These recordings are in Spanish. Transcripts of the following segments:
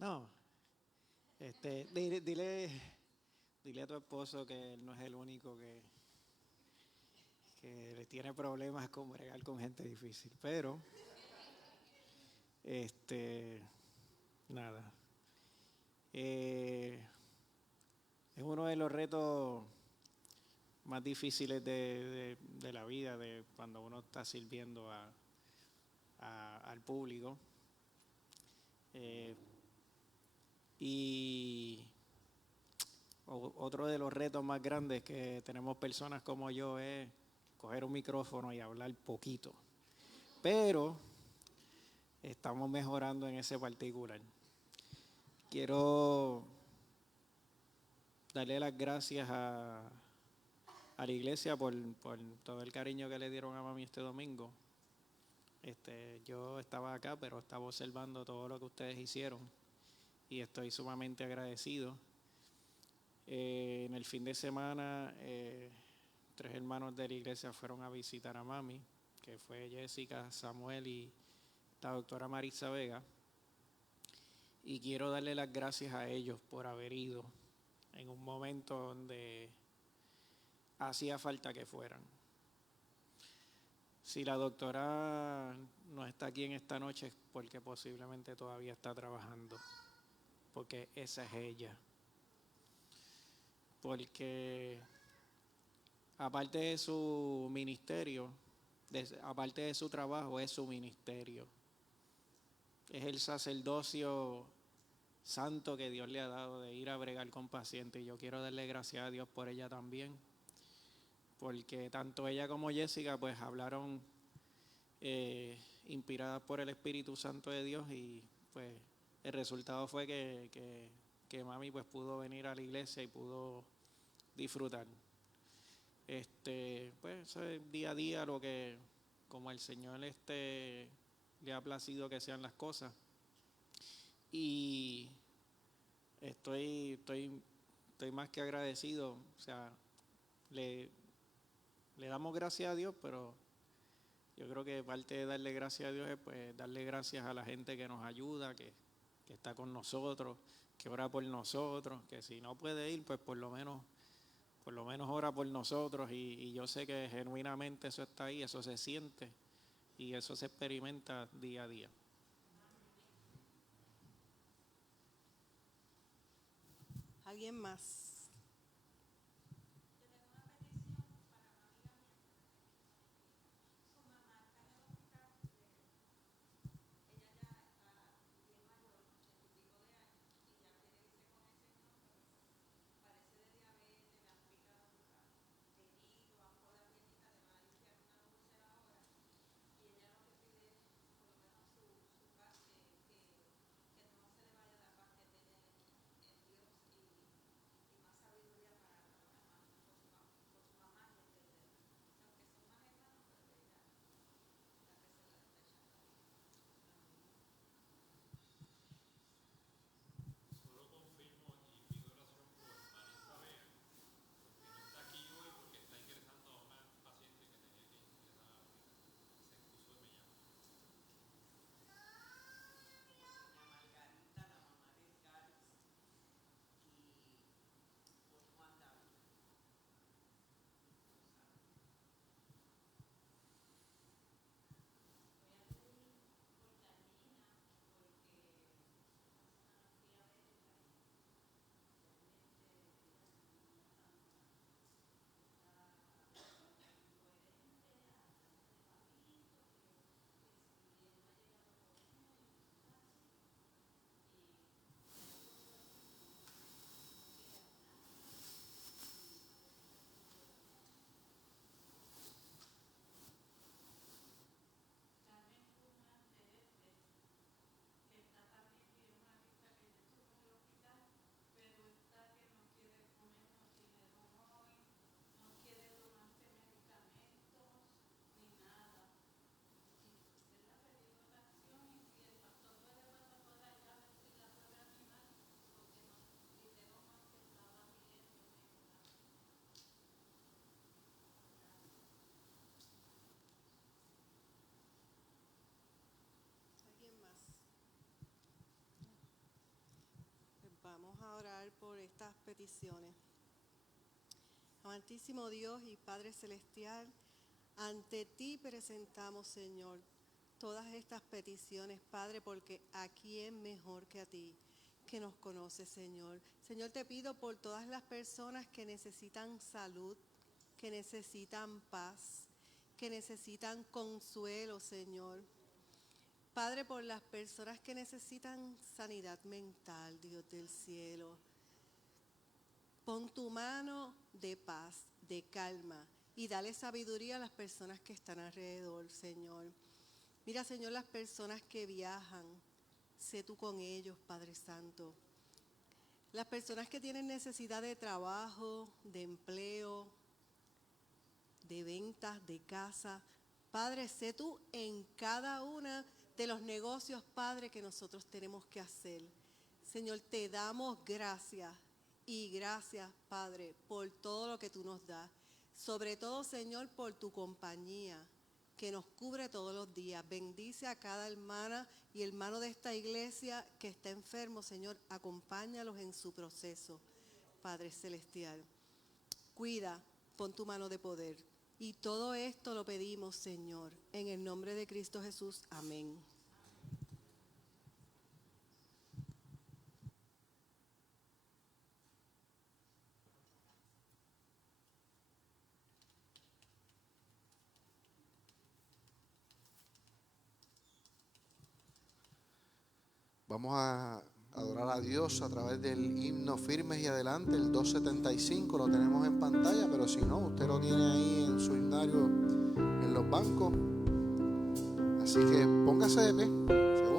No, dile a tu esposo que él no es el único que le tiene problemas con bregar con gente difícil. Pero, este, nada. Eh, es uno de los retos más difíciles de la vida, de cuando uno está sirviendo al público. Eh, y otro de los retos más grandes que tenemos personas como yo es coger un micrófono y hablar poquito. Pero estamos mejorando en ese particular. Quiero darle las gracias a la iglesia por todo el cariño que le dieron a mami este domingo. Yo estaba acá, pero estaba observando todo lo que ustedes hicieron y estoy sumamente agradecido. En el fin de semana, 3 hermanos de la iglesia fueron a visitar a mami, que fue Jessica, Samuel y la doctora Marisa Vega. Y quiero darle las gracias a ellos por haber ido en un momento donde hacía falta que fueran. Si la doctora no está aquí en esta noche es porque posiblemente todavía está trabajando, porque esa es ella. Porque aparte de su ministerio, aparte de su trabajo, es su ministerio. Es el sacerdocio santo que Dios le ha dado de ir a bregar con pacientes. Y yo quiero darle gracias a Dios por ella también, porque tanto ella como Jessica pues hablaron inspiradas por el Espíritu Santo de Dios, y pues el resultado fue que mami pues pudo venir a la iglesia y pudo disfrutar. Pues eso es día a día lo que, como el Señor le ha placido que sean las cosas. Y estoy más que agradecido. O sea, le damos gracias a Dios, pero yo creo que parte de darle gracias a Dios es pues darle gracias a la gente que nos ayuda, que está con nosotros, que ora por nosotros, que si no puede ir, pues por lo menos ora por nosotros. Y yo sé que genuinamente eso está ahí, eso se siente y eso se experimenta día a día. ¿Alguien más? Vamos a orar por estas peticiones. Amantísimo Dios y Padre Celestial, ante ti presentamos, Señor, todas estas peticiones, Padre, porque ¿a quién mejor que a ti que nos conoce, Señor? Señor, te pido por todas las personas que necesitan salud, que necesitan paz, que necesitan consuelo, Señor. Padre, por las personas que necesitan sanidad mental, Dios del cielo. Pon tu mano de paz, de calma y dale sabiduría a las personas que están alrededor, Señor. Mira, Señor, las personas que viajan, sé tú con ellos, Padre Santo. Las personas que tienen necesidad de trabajo, de empleo, de ventas, de casa. Padre, sé tú en cada una de los negocios, Padre, que nosotros tenemos que hacer. Señor, te damos gracias y gracias, Padre, por todo lo que tú nos das. Sobre todo, Señor, por tu compañía que nos cubre todos los días. Bendice a cada hermana y hermano de esta iglesia que está enfermo, Señor. Acompáñalos en su proceso, Padre Celestial. Cuida, pon tu mano de poder. Y todo esto lo pedimos, Señor, en el nombre de Cristo Jesús. Amén. Vamos a adorar a Dios a través del himno Firmes y Adelante, el 275, lo tenemos en pantalla, pero si no, usted lo tiene ahí en su himnario en los bancos. Así que póngase de pie, seguro.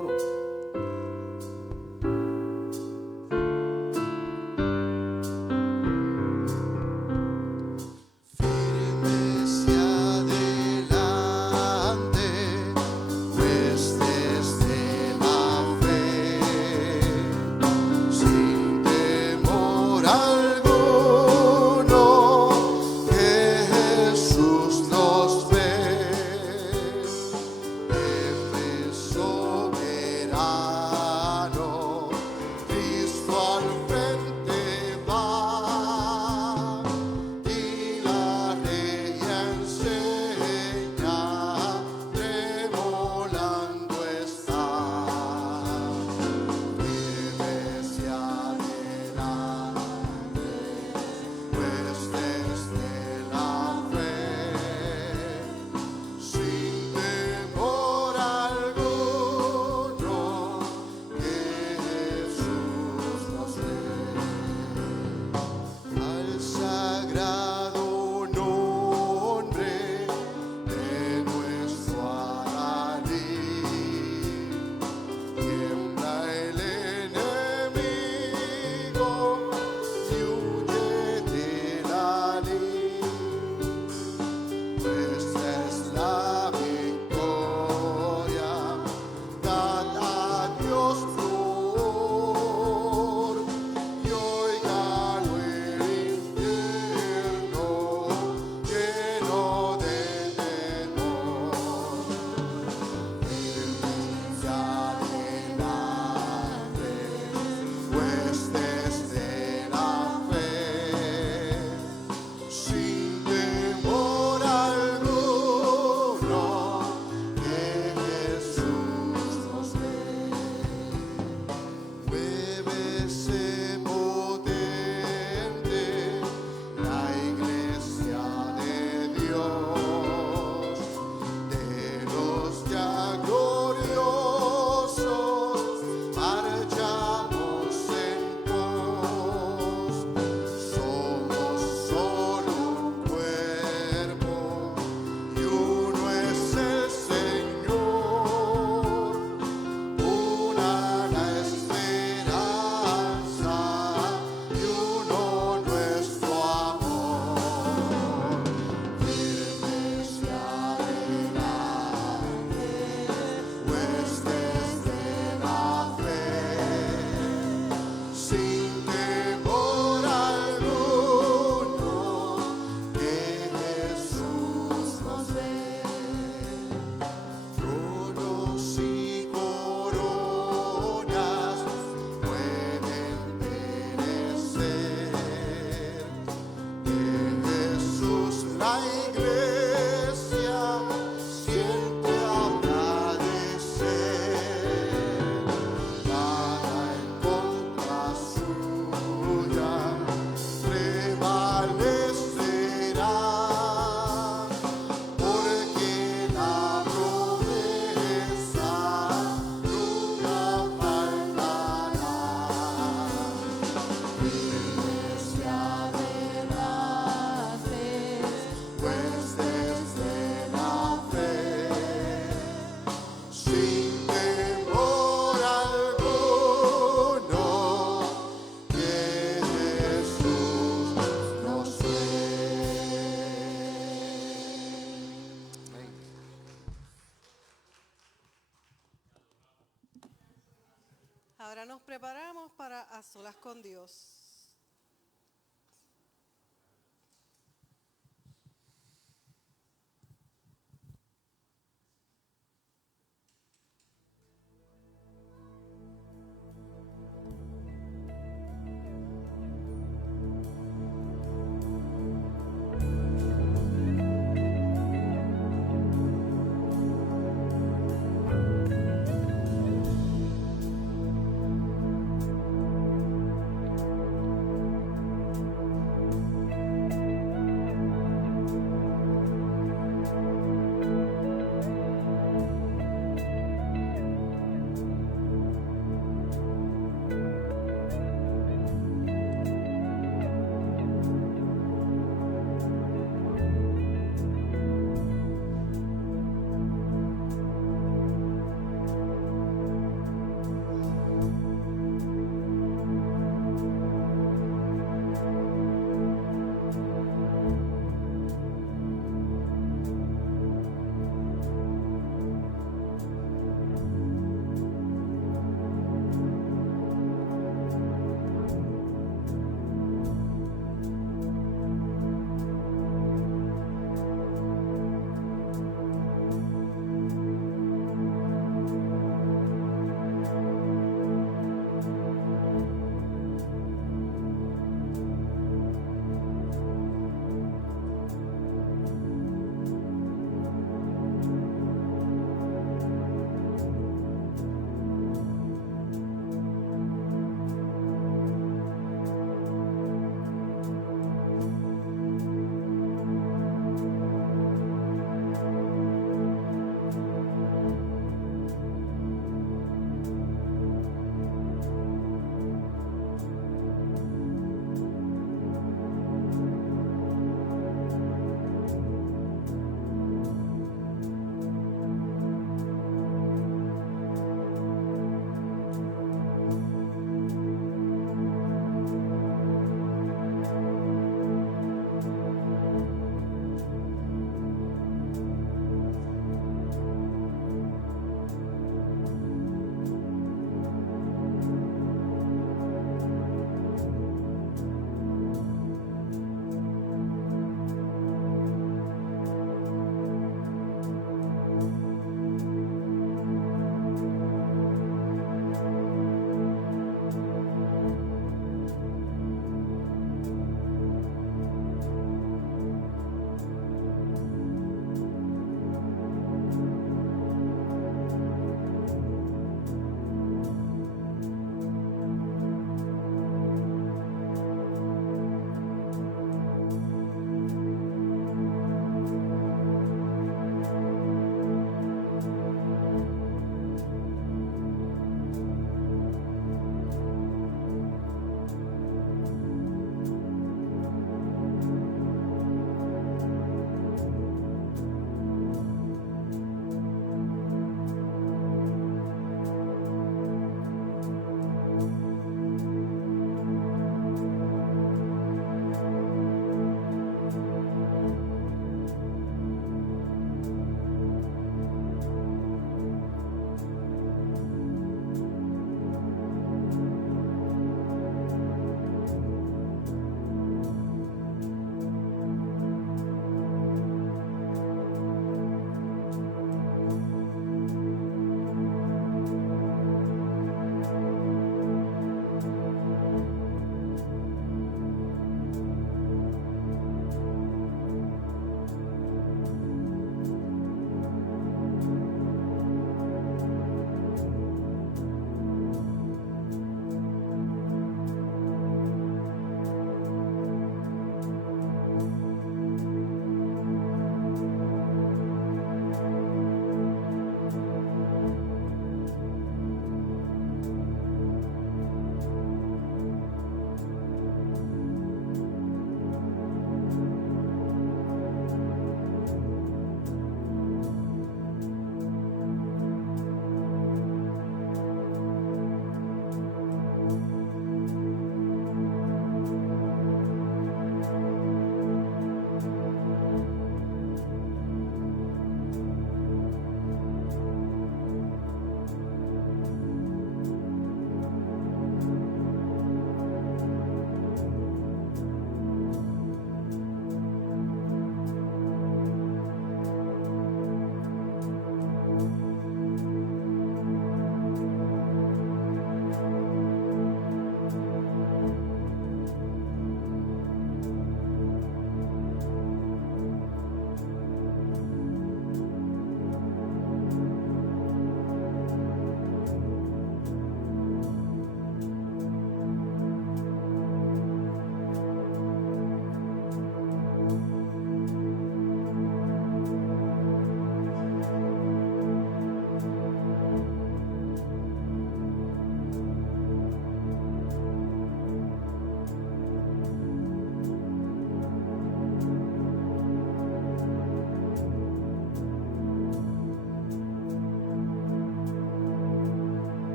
Ahora nos preparamos para a solas con Dios.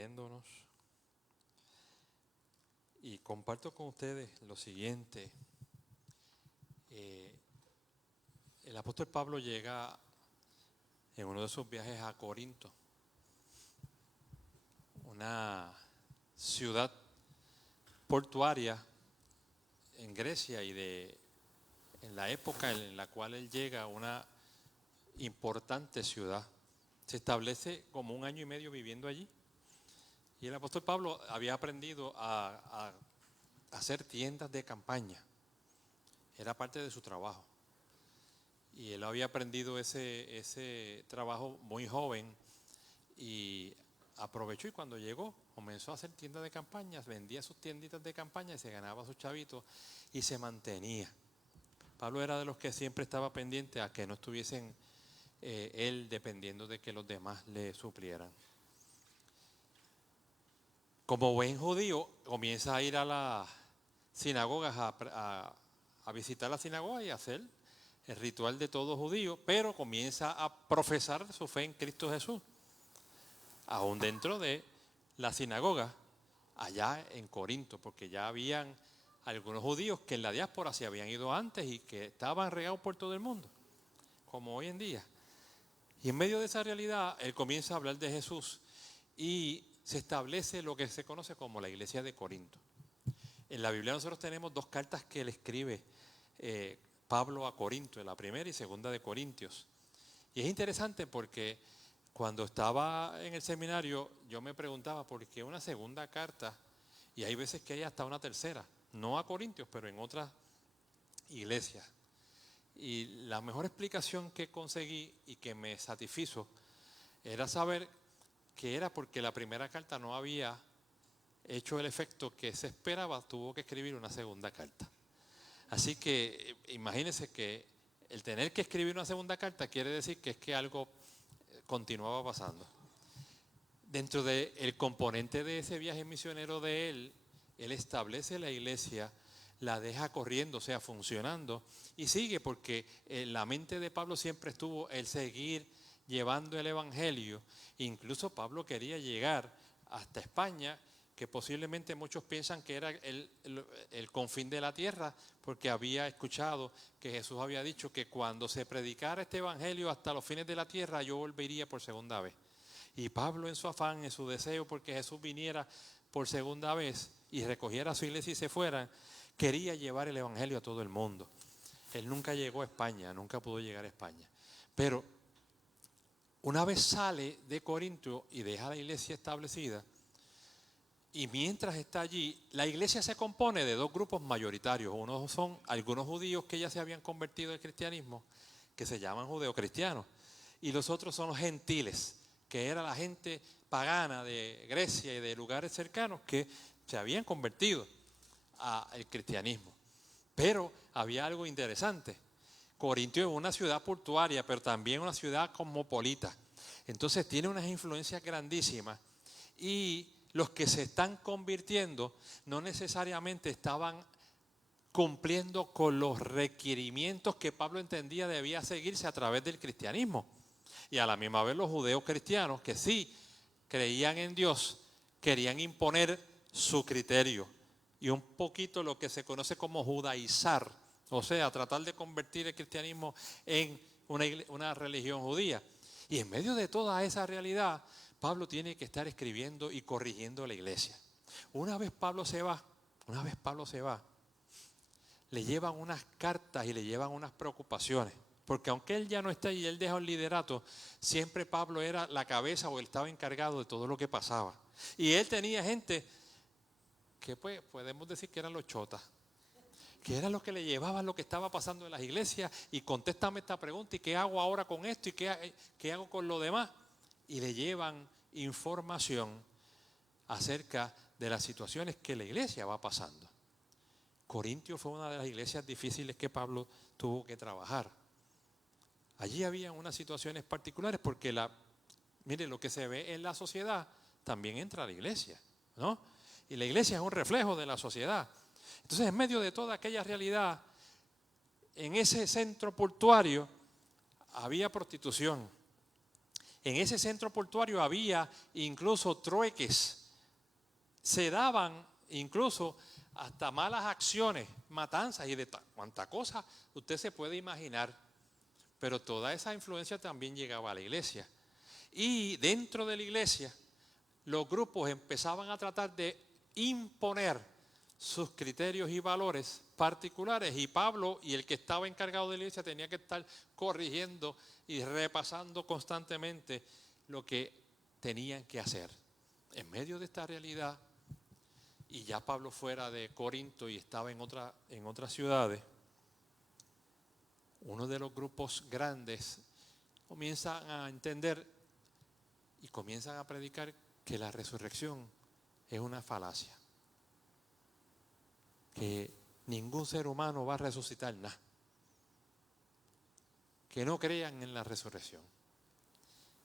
despidiéndonos. Y comparto con ustedes lo siguiente. El apóstol Pablo llega en uno de sus viajes a Corinto, una ciudad portuaria en Grecia y en la época en la cual él llega, una importante ciudad. Se establece como 1 año y medio viviendo allí. Y el apóstol Pablo había aprendido a hacer tiendas de campaña. Era parte de su trabajo. Y él había aprendido ese trabajo muy joven y aprovechó, y cuando llegó comenzó a hacer tiendas de campaña, vendía sus tienditas de campaña y se ganaba sus chavitos y se mantenía. Pablo era de los que siempre estaba pendiente a que no estuviesen él dependiendo de que los demás le suplieran. Como buen judío, comienza a ir a las sinagogas, a visitar la sinagoga y a hacer el ritual de todo judío, pero comienza a profesar su fe en Cristo Jesús, aún dentro de la sinagoga, allá en Corinto, porque ya habían algunos judíos que en la diáspora se habían ido antes y que estaban regados por todo el mundo, como hoy en día. Y en medio de esa realidad, él comienza a hablar de Jesús y se establece lo que se conoce como la iglesia de Corinto. En la Biblia nosotros tenemos 2 cartas que él escribe Pablo a Corinto, la primera y segunda de Corintios. Y es interesante porque cuando estaba en el seminario yo me preguntaba por qué una segunda carta, y hay veces que hay hasta una tercera, no a Corintios, pero en otras iglesias. Y la mejor explicación que conseguí y que me satisfizo era saber que era porque la primera carta no había hecho el efecto que se esperaba, tuvo que escribir una segunda carta. Así que imagínense que el tener que escribir una segunda carta quiere decir que es que algo continuaba pasando. Dentro del componente de ese viaje misionero de él establece la iglesia, la deja corriendo, o sea, funcionando, y sigue porque en la mente de Pablo siempre estuvo el seguir llevando el evangelio. Incluso Pablo quería llegar hasta España, que posiblemente muchos piensan que era el confín de la tierra, porque había escuchado que Jesús había dicho que cuando se predicara este evangelio hasta los fines de la tierra, yo volvería por segunda vez. Y Pablo, en su afán, en su deseo porque Jesús viniera por segunda vez y recogiera a su iglesia y se fuera, quería llevar el evangelio a todo el mundo. Él nunca llegó a España, nunca pudo llegar a España. Pero una vez sale de Corinto y deja la iglesia establecida, y mientras está allí, la iglesia se compone de 2 grupos mayoritarios. Uno son algunos judíos que ya se habían convertido al cristianismo, que se llaman judeocristianos, y los otros son los gentiles, que era la gente pagana de Grecia y de lugares cercanos que se habían convertido al cristianismo. Pero había algo interesante. Corinto es una ciudad portuaria, pero también una ciudad cosmopolita. Entonces tiene unas influencias grandísimas, y los que se están convirtiendo no necesariamente estaban cumpliendo con los requerimientos que Pablo entendía debía seguirse a través del cristianismo. Y a la misma vez los judeos cristianos, que sí creían en Dios, querían imponer su criterio y un poquito lo que se conoce como judaizar, o sea, tratar de convertir el cristianismo en una religión judía. Y en medio de toda esa realidad, Pablo tiene que estar escribiendo y corrigiendo a la iglesia. Una vez Pablo se va, le llevan unas cartas y le llevan unas preocupaciones. Porque aunque él ya no está y él deja un liderato, siempre Pablo era la cabeza o él estaba encargado de todo lo que pasaba. Y él tenía gente que pues podemos decir que eran los chotas, que eran los que le llevaban lo que estaba pasando en las iglesias, y contéstame esta pregunta, y qué hago ahora con esto, y qué hago con lo demás. Y le llevan información acerca de las situaciones que la iglesia va pasando. Corintio fue una de las iglesias difíciles que Pablo tuvo que trabajar. Allí había unas situaciones particulares porque mire, lo que se ve en la sociedad también entra a la iglesia, ¿no? Y la iglesia es un reflejo de la sociedad. Entonces, en medio de toda aquella realidad, en ese centro portuario había prostitución. En ese centro portuario había incluso trueques. Se daban incluso hasta malas acciones, matanzas y de cuánta cosa usted se puede imaginar. Pero toda esa influencia también llegaba a la iglesia. Y dentro de la iglesia, los grupos empezaban a tratar de imponer sus criterios y valores particulares. Y Pablo y el que estaba encargado de la iglesia tenía que estar corrigiendo y repasando constantemente lo que tenían que hacer. En medio de esta realidad, y ya Pablo fuera de Corinto y estaba en otras ciudades, uno de los grupos grandes comienzan a entender y comienzan a predicar que la resurrección es una falacia, que ningún ser humano va a resucitar nada, que no crean en la resurrección.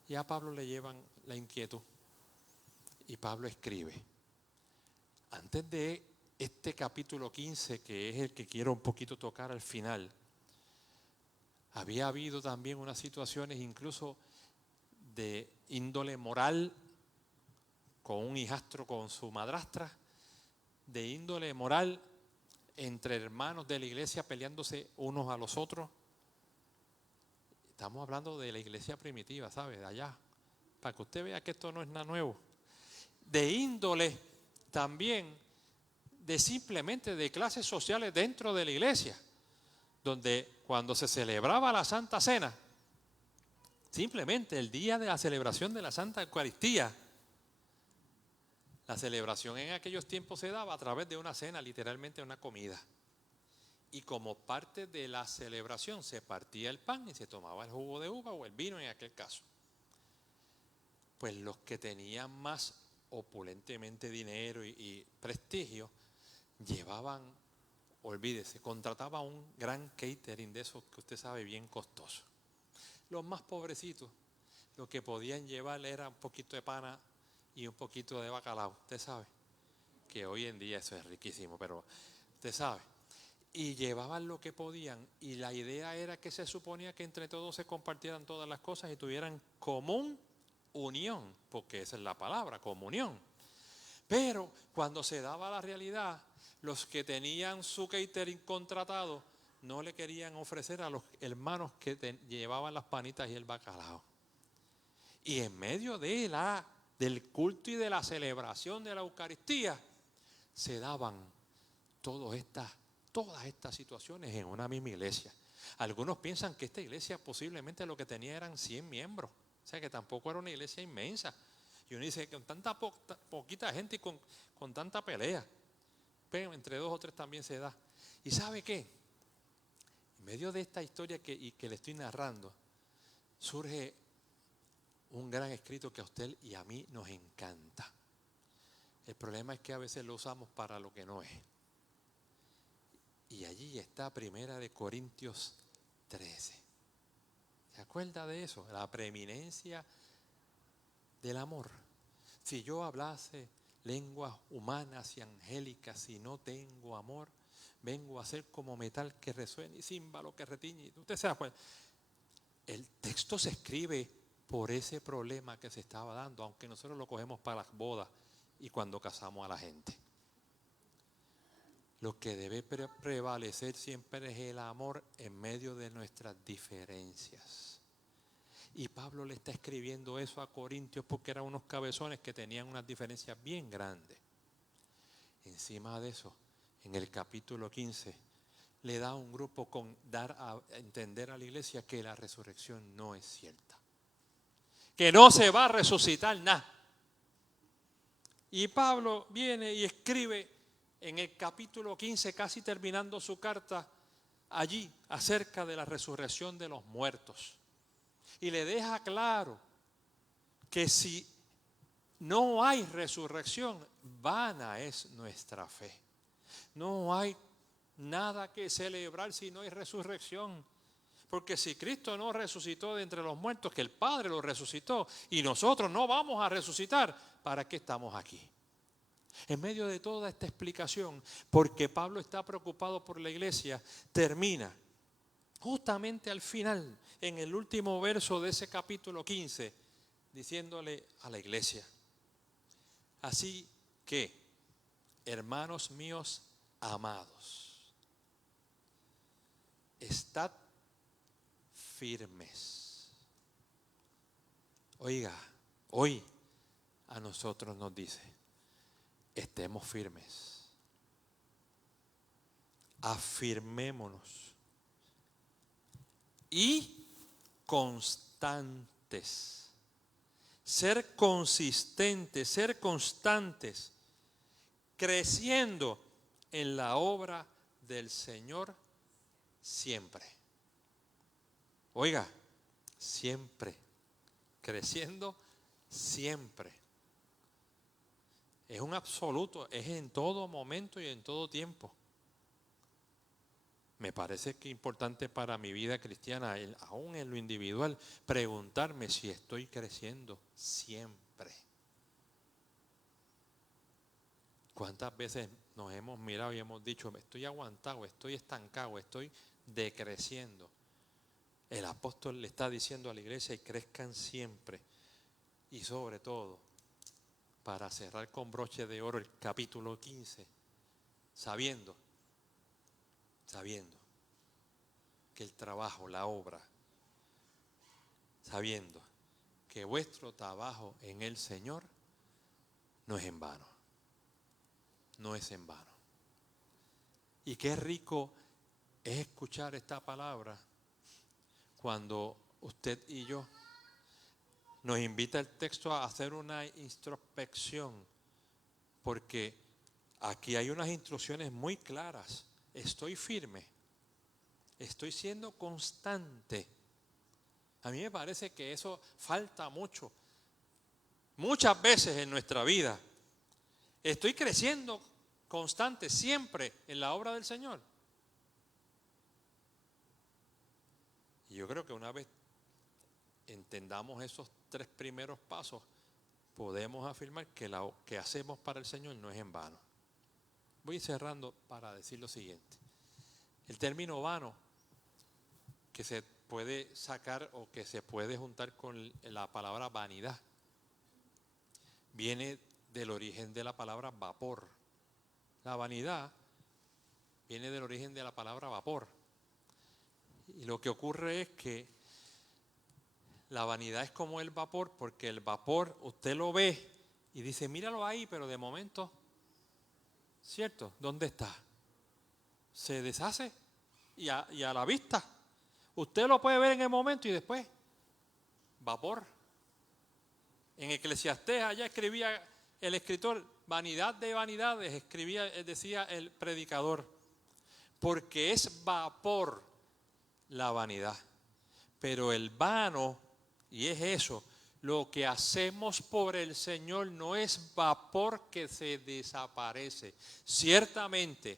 Y a Pablo le llevan la inquietud y Pablo escribe. Antes de este capítulo 15, que es el que quiero un poquito tocar al final, había habido también unas situaciones incluso de índole moral con un hijastro con su madrastra, de índole moral entre hermanos de la iglesia peleándose unos a los otros. Estamos hablando de la iglesia primitiva, ¿sabe? De allá, para que usted vea que esto no es nada nuevo. De índole también de simplemente de clases sociales dentro de la iglesia, donde cuando se celebraba la Santa Cena, simplemente el día de la celebración de la Santa Eucaristía, la celebración en aquellos tiempos se daba a través de una cena, literalmente una comida. Y como parte de la celebración se partía el pan y se tomaba el jugo de uva o el vino en aquel caso. Pues los que tenían más opulentemente dinero y prestigio, llevaban, olvídese, contrataban un gran catering de esos que usted sabe bien costoso. Los más pobrecitos, lo que podían llevar era un poquito de pana y un poquito de bacalao, usted sabe, que hoy en día eso es riquísimo, pero usted sabe. Y llevaban lo que podían y la idea era que se suponía que entre todos se compartieran todas las cosas y tuvieran común unión, porque esa es la palabra, comunión. Pero cuando se daba la realidad, los que tenían su catering contratado no le querían ofrecer a los hermanos que llevaban las panitas y el bacalao. Y en medio del culto y de la celebración de la Eucaristía, se daban todas estas situaciones en una misma iglesia. Algunos piensan que esta iglesia posiblemente lo que tenía eran 100 miembros, o sea que tampoco era una iglesia inmensa. Y uno dice que con tanta poquita gente y con tanta pelea, pero entre 2 o 3 también se da. ¿Y sabe qué? En medio de esta historia que le estoy narrando, surge un gran escrito que a usted y a mí nos encanta. El problema es que a veces lo usamos para lo que no es. Y allí está 1 Corintios 13. ¿Se acuerda de eso? La preeminencia del amor. Si yo hablase lenguas humanas y angélicas y no tengo amor, vengo a ser como metal que resuena y címbalo que retiñe. Usted se acuerda. El texto se escribe por ese problema que se estaba dando, aunque nosotros lo cogemos para las bodas y cuando casamos a la gente. Lo que debe prevalecer siempre es el amor en medio de nuestras diferencias. Y Pablo le está escribiendo eso a Corintios porque eran unos cabezones que tenían unas diferencias bien grandes. Encima de eso, en el capítulo 15, le da un grupo con dar a entender a la iglesia que la resurrección no es cierta. Que no se va a resucitar nada. Y Pablo viene y escribe en el capítulo 15, casi terminando su carta, allí acerca de la resurrección de los muertos. Y le deja claro que si no hay resurrección, vana es nuestra fe. No hay nada que celebrar si no hay resurrección. Porque si Cristo no resucitó de entre los muertos, que el Padre lo resucitó, y nosotros no vamos a resucitar, ¿para qué estamos aquí? En medio de toda esta explicación, porque Pablo está preocupado por la iglesia, termina justamente al final, en el último verso de ese capítulo 15, diciéndole a la iglesia: así que, hermanos míos amados, estad firmes. Oiga, hoy a nosotros nos dice: estemos firmes, afirmémonos y constantes. Ser consistentes, ser constantes, creciendo en la obra del Señor siempre. Oiga, siempre, creciendo siempre. Es un absoluto, es en todo momento y en todo tiempo. Me parece que es importante para mi vida cristiana, aún en lo individual, preguntarme si estoy creciendo siempre. ¿Cuántas veces nos hemos mirado y hemos dicho: estoy aguantado, estoy estancado, estoy decreciendo? El apóstol le está diciendo a la iglesia: y crezcan siempre. Y sobre todo, para cerrar con broche de oro el capítulo 15, sabiendo que el trabajo, la obra, sabiendo que vuestro trabajo en el Señor no es en vano, no es en vano. Y qué rico es escuchar esta palabra cuando usted y yo nos invita el texto a hacer una introspección, porque aquí hay unas instrucciones muy claras. Estoy firme, estoy siendo constante. A mí me parece que eso falta mucho, muchas veces en nuestra vida. Estoy creciendo constante siempre en la obra del Señor. Y yo creo que una vez entendamos esos 3 primeros pasos, podemos afirmar que lo que hacemos para el Señor no es en vano. Voy cerrando para decir lo siguiente. El término vano, que se puede sacar o que se puede juntar con la palabra vanidad, viene del origen de la palabra vapor. La vanidad viene del origen de la palabra vapor. Y lo que ocurre es que la vanidad es como el vapor, porque el vapor usted lo ve y dice: míralo ahí, pero de momento, ¿cierto? ¿Dónde está? Se deshace y a la vista. Usted lo puede ver en el momento y después, vapor. En Eclesiastés, allá escribía el escritor: vanidad de vanidades, decía el predicador, porque es vapor la vanidad. Pero el vano, y es eso, lo que hacemos por el Señor no es vapor que se desaparece. Ciertamente,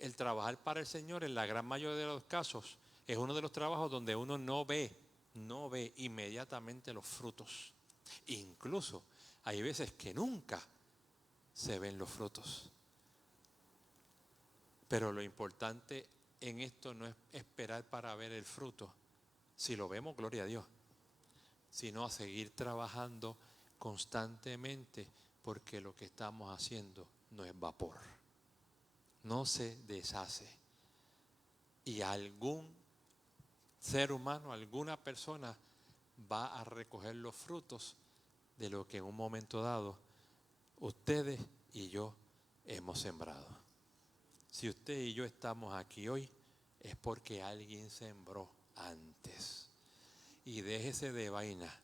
el trabajar para el Señor en la gran mayoría de los casos es uno de los trabajos donde uno no ve inmediatamente los frutos. Incluso hay veces que nunca se ven los frutos. Pero lo importante en esto no es esperar para ver el fruto. Si lo vemos, gloria a Dios. Sino a seguir trabajando constantemente, porque lo que estamos haciendo no es vapor. No se deshace. Y algún ser humano, alguna persona va a recoger los frutos de lo que en un momento dado ustedes y yo hemos sembrado. Si usted y yo estamos aquí hoy, es porque alguien sembró antes. Y déjese de vaina,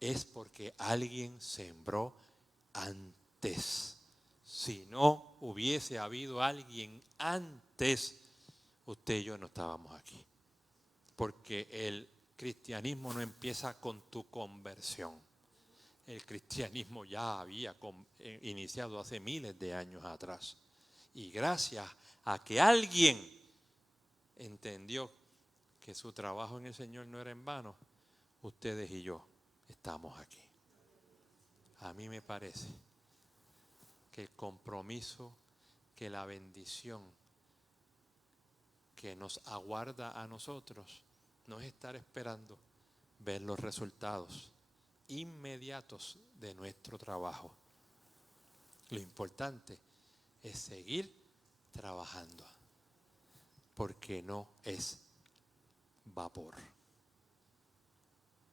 es porque alguien sembró antes. Si no hubiese habido alguien antes, usted y yo no estábamos aquí. Porque el cristianismo no empieza con tu conversión. El cristianismo ya había iniciado hace miles de años atrás. Y gracias a que alguien entendió que su trabajo en el Señor no era en vano, ustedes y yo estamos aquí. A mí me parece que el compromiso, que la bendición que nos aguarda a nosotros no es estar esperando ver los resultados inmediatos de nuestro trabajo. Lo importante es seguir trabajando, porque no es vapor.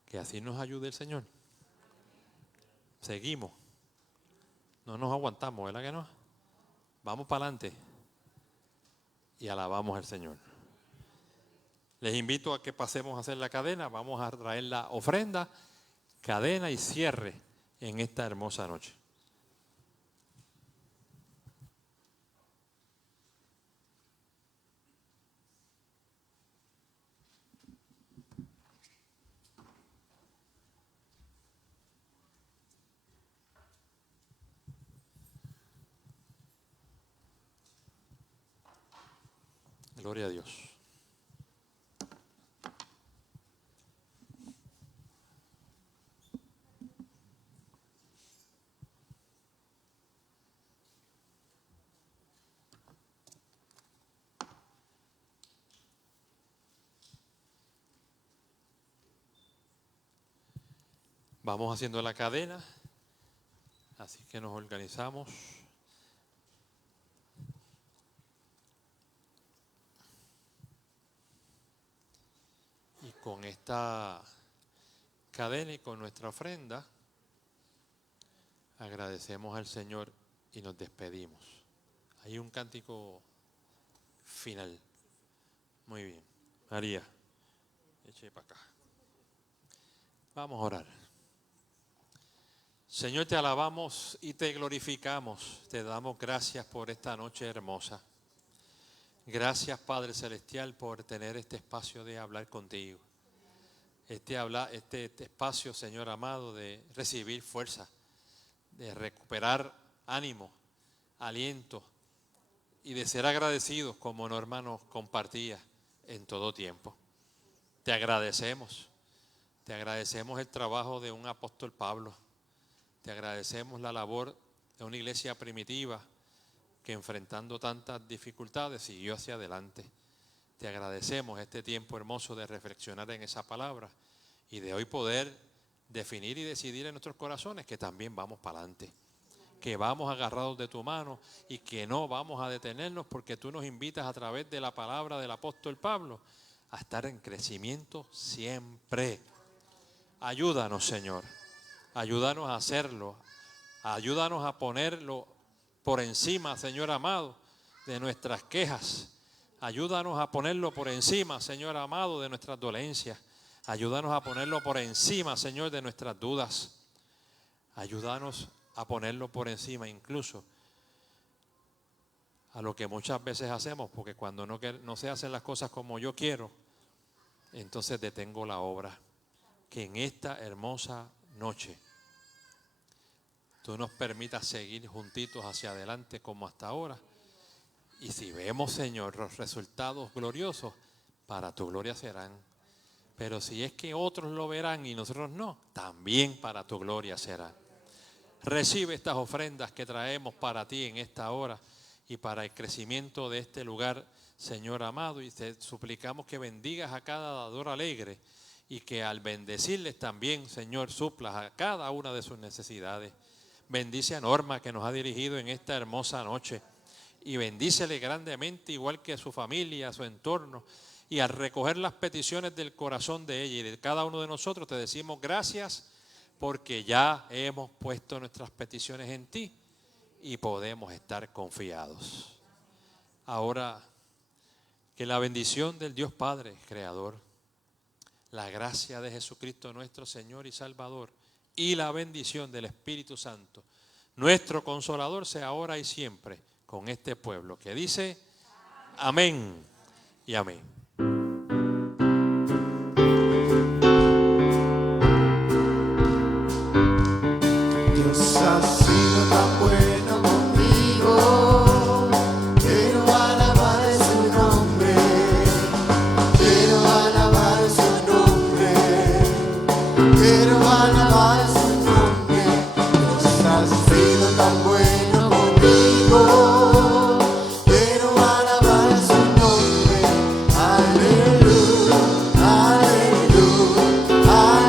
Que así nos ayude el Señor. Seguimos. No nos aguantamos, ¿verdad que no? Vamos para adelante y alabamos al Señor. Les invito a que pasemos a hacer la cadena. Vamos a traer la ofrenda, cadena y cierre en esta hermosa noche. Gloria a Dios. Vamos haciendo la cadena, así que nos organizamos. Y con esta cadena y con nuestra ofrenda, agradecemos al Señor y nos despedimos. Hay un cántico final. Muy bien. María, eche para acá. Vamos a orar. Señor, te alabamos y te glorificamos. Te damos gracias por esta noche hermosa. Gracias, Padre Celestial, por tener este espacio de hablar contigo. Este espacio, Señor amado, de recibir fuerza, de recuperar ánimo, aliento y de ser agradecidos como Norma nos compartía en todo tiempo. Te agradecemos el trabajo de un apóstol Pablo. Te agradecemos la labor de una iglesia primitiva que enfrentando tantas dificultades siguió hacia adelante. Te agradecemos este tiempo hermoso de reflexionar en esa palabra y de hoy poder definir y decidir en nuestros corazones que también vamos para adelante, que vamos agarrados de tu mano y que no vamos a detenernos porque tú nos invitas a través de la palabra del apóstol Pablo a estar en crecimiento siempre. Ayúdanos, Señor, ayúdanos a hacerlo, ayúdanos a ponerlo por encima, Señor amado, de nuestras quejas. Ayúdanos a ponerlo por encima, Señor amado, de nuestras dolencias. Ayúdanos a ponerlo por encima, Señor, de nuestras dudas. Ayúdanos a ponerlo por encima incluso a lo que muchas veces hacemos, porque cuando no se hacen las cosas como yo quiero, entonces detengo la obra. Que en esta hermosa noche tú nos permitas seguir juntitos hacia adelante como hasta ahora. Y si vemos, Señor, los resultados gloriosos, para tu gloria serán. Pero si es que otros lo verán y nosotros no, también para tu gloria serán. Recibe estas ofrendas que traemos para ti en esta hora y para el crecimiento de este lugar, Señor amado. Y te suplicamos que bendigas a cada dador alegre y que al bendecirles también, Señor, suplas a cada una de sus necesidades. Bendice a Norma que nos ha dirigido en esta hermosa noche y bendícele grandemente igual que a su familia, a su entorno. Y al recoger las peticiones del corazón de ella y de cada uno de nosotros te decimos gracias porque ya hemos puesto nuestras peticiones en ti y podemos estar confiados. Ahora que la bendición del Dios Padre Creador, la gracia de Jesucristo nuestro Señor y Salvador y la bendición del Espíritu Santo, nuestro Consolador, sea ahora y siempre con este pueblo que dice amén y amén. Dios ha sido tan bueno conmigo, quiero alabar su nombre, quiero alabar su nombre, quiero alabar su nombre. Dios ha sido tan bueno conmigo, quiero alabar su nombre. Aleluya, aleluya, aleluya.